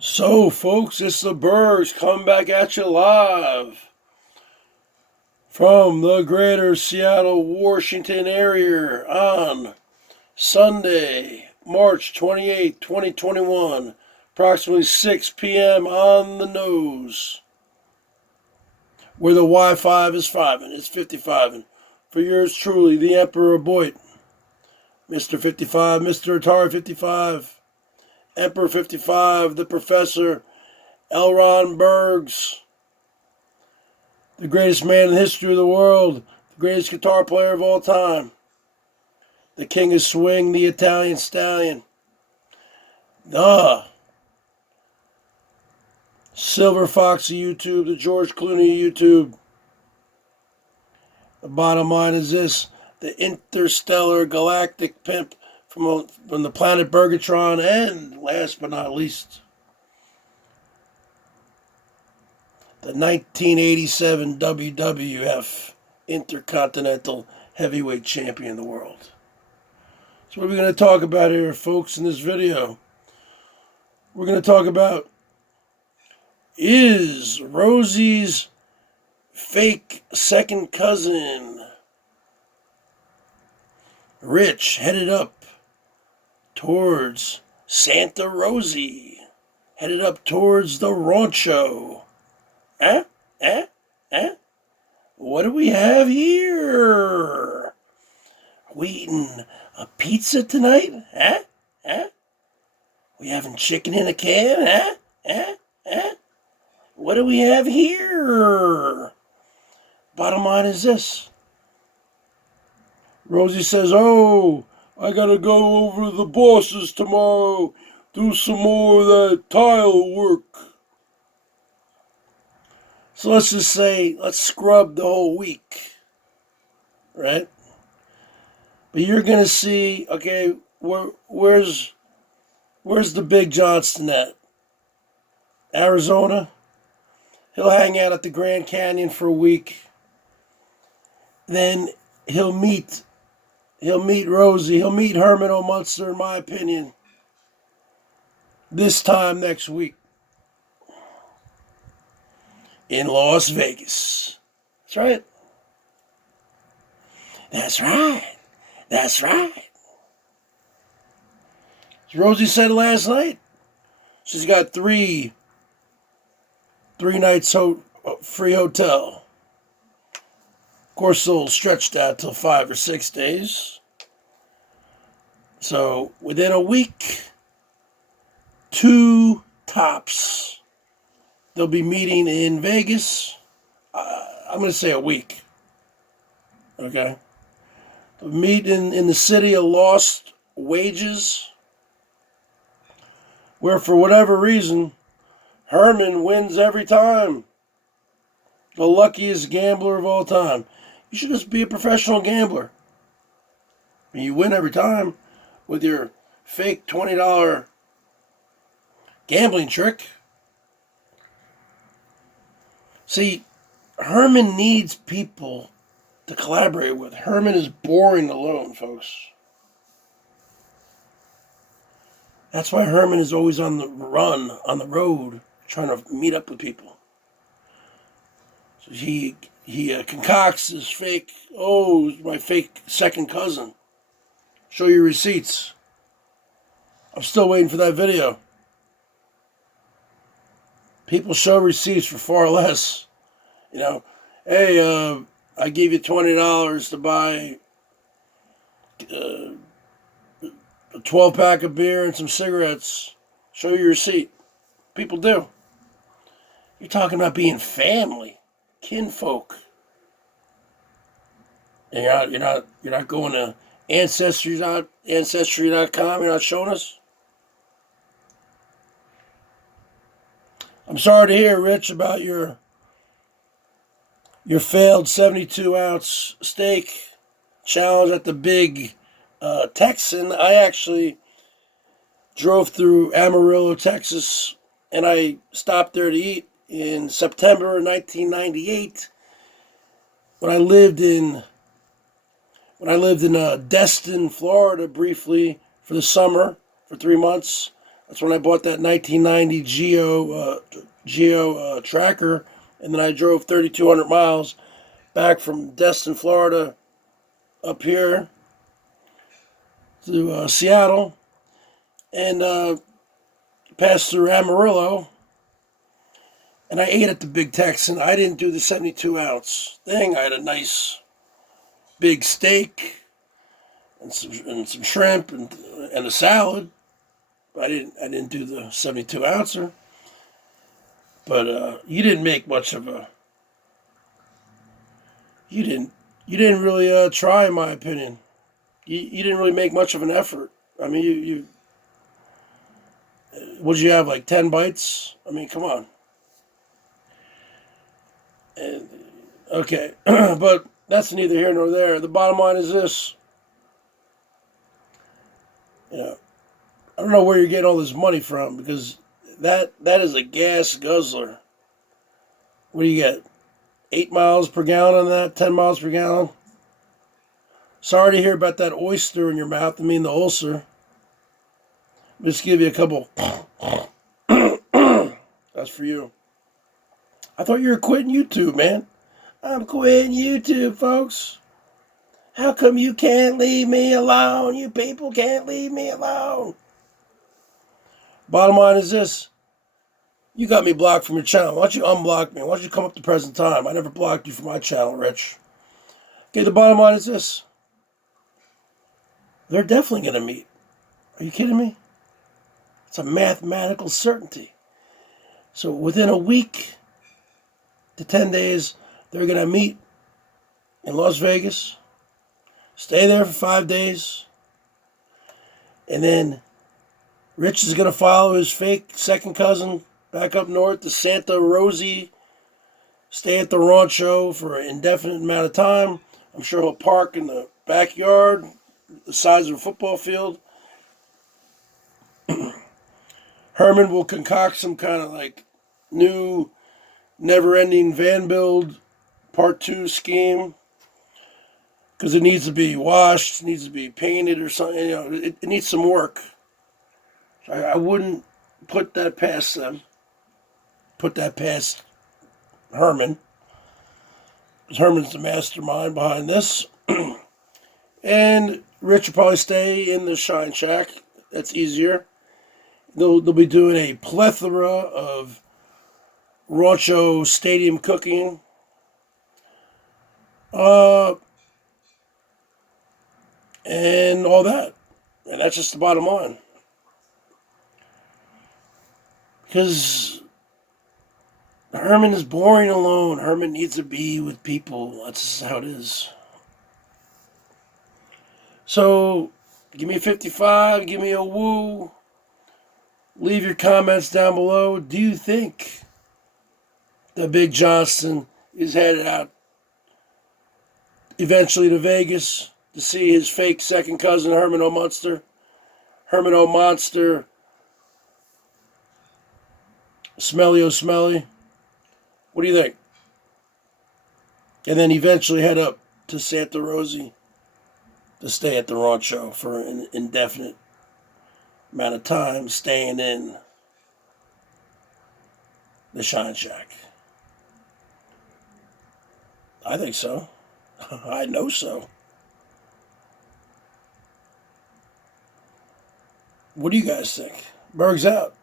So, folks, it's the Bergs coming back at you live from the greater Seattle, Washington area on Sunday, March 28, 2021, approximately 6 p.m. on the nose, where the Wi-Fi is 5 it's 55 for yours truly, the Emperor of BOYT, Mr. 55, Mr. Atari 55, Emperor 55, the Professor, Elron Bergs, the greatest man in the history of the world, the greatest guitar player of all time, the king of swing, the Italian stallion, the Silver Fox of YouTube, the George Clooney of YouTube. The bottom line is this: the interstellar galactic pimp from the planet Bergatron, and last but not least, the 1987 WWF Intercontinental Heavyweight Champion of the world. So what are we going to talk about here, folks, in this video? We're going to talk about, is Rosie's fake second cousin Rich headed up towards Santa Rosie, headed up towards the Rancho? What do we have here? Are we eating a pizza tonight? We having chicken in a can? What do we have here? Bottom line is this: Rosie says, "Oh, I gotta go over to the bosses tomorrow, do some more of that tile work." So let's just say, let's scrub the whole week, right? But you're gonna see, okay, where's the Big Johnston at? Arizona. He'll hang out at the Grand Canyon for a week. Then he'll meet Rosie. He'll meet Herman O. Munster, in my opinion, this time next week in Las Vegas. That's right. That's right. That's right. As Rosie said last night, she's got three nights free hotel. Of course, they'll stretched out till 5 or 6 days. So within a week, 2 tops, they'll be meeting in Vegas. I'm going to say a week. Okay? They'll meet in the city of lost wages, where for whatever reason, Herman wins every time. The luckiest gambler of all time. You should just be a professional gambler. And you win every time with your fake $20 gambling trick. See, Herman needs people to collaborate with. Herman is boring alone, folks. That's why Herman is always on the run, on the road, trying to meet up with people. So he concocts his fake, my fake second cousin. Show your receipts. I'm still waiting for that video. People show receipts for far less. You know, hey, I gave you $20 to buy a 12-pack of beer and some cigarettes. Show your receipt. People do. You're talking about being family, kinfolk. And you're not going to Ancestry.com. You're not showing us. I'm sorry to hear, Rich, about your failed 72-ounce steak challenge at the Big Texan. I actually drove through Amarillo, Texas, and I stopped there to eat in September 1998 when I lived in Destin, Florida, briefly for the summer for 3 months. That's when I bought that 1990 Geo tracker, and then I drove 3,200 miles back from Destin, Florida, up here to Seattle, and passed through Amarillo, and I ate at the Big Texan. I didn't do the 72-ounce thing. I had a nice big steak and some shrimp and a salad. I didn't do the 72-ouncer. But you didn't make much of a. You didn't really try, in my opinion. You didn't really make much of an effort. I mean, you would you have like 10 bites? I mean, come on. And, okay, but that's neither here nor there. The bottom line is this. You know, I don't know where you're getting all this money from, because that is a gas guzzler. What do you get? 8 miles per gallon on that? 10 miles per gallon? Sorry to hear about that oyster in your mouth. I mean the ulcer. Just give you a couple. That's for you. I thought you were quitting YouTube, man. I'm quitting YouTube, folks. How come you can't leave me alone? You people can't leave me alone. Bottom line is this. You got me blocked from your channel. Why don't you unblock me? Why don't you come up to present time? I never blocked you from my channel, Rich. Okay, the bottom line is this. They're definitely going to meet. Are you kidding me? It's a mathematical certainty. So within a week to 10 days, they're going to meet in Las Vegas, stay there for 5 days, and then Rich is going to follow his fake second cousin back up north to Santa Rosie, stay at the rancho for an indefinite amount of time. I'm sure he'll park in the backyard, the size of a football field. Herman will concoct some kind of like new never-ending van build part 2 scheme, because it needs to be washed, it needs to be painted or something. You know, it needs some work. I wouldn't put that past them. Put that past Herman. Because Herman's the mastermind behind this. And Rich will probably stay in the Shine Shack. That's easier. They'll be doing a plethora of Rancho Stadium cooking. And all that. And that's just the bottom line. Because Herman is boring alone. Herman needs to be with people. That's just how it is. So, give me a 55. Give me a woo. Leave your comments down below. Do you think that Big Johnston is headed out eventually to Vegas to see his fake second cousin, Herman O. Monster? Herman O. Monster. Smelly O. Smelly. What do you think? And then eventually head up to Santa Rosie to stay at the rancho for an indefinite amount of time, staying in the Shine Shack. I think so. I know so. What do you guys think? Berg's out.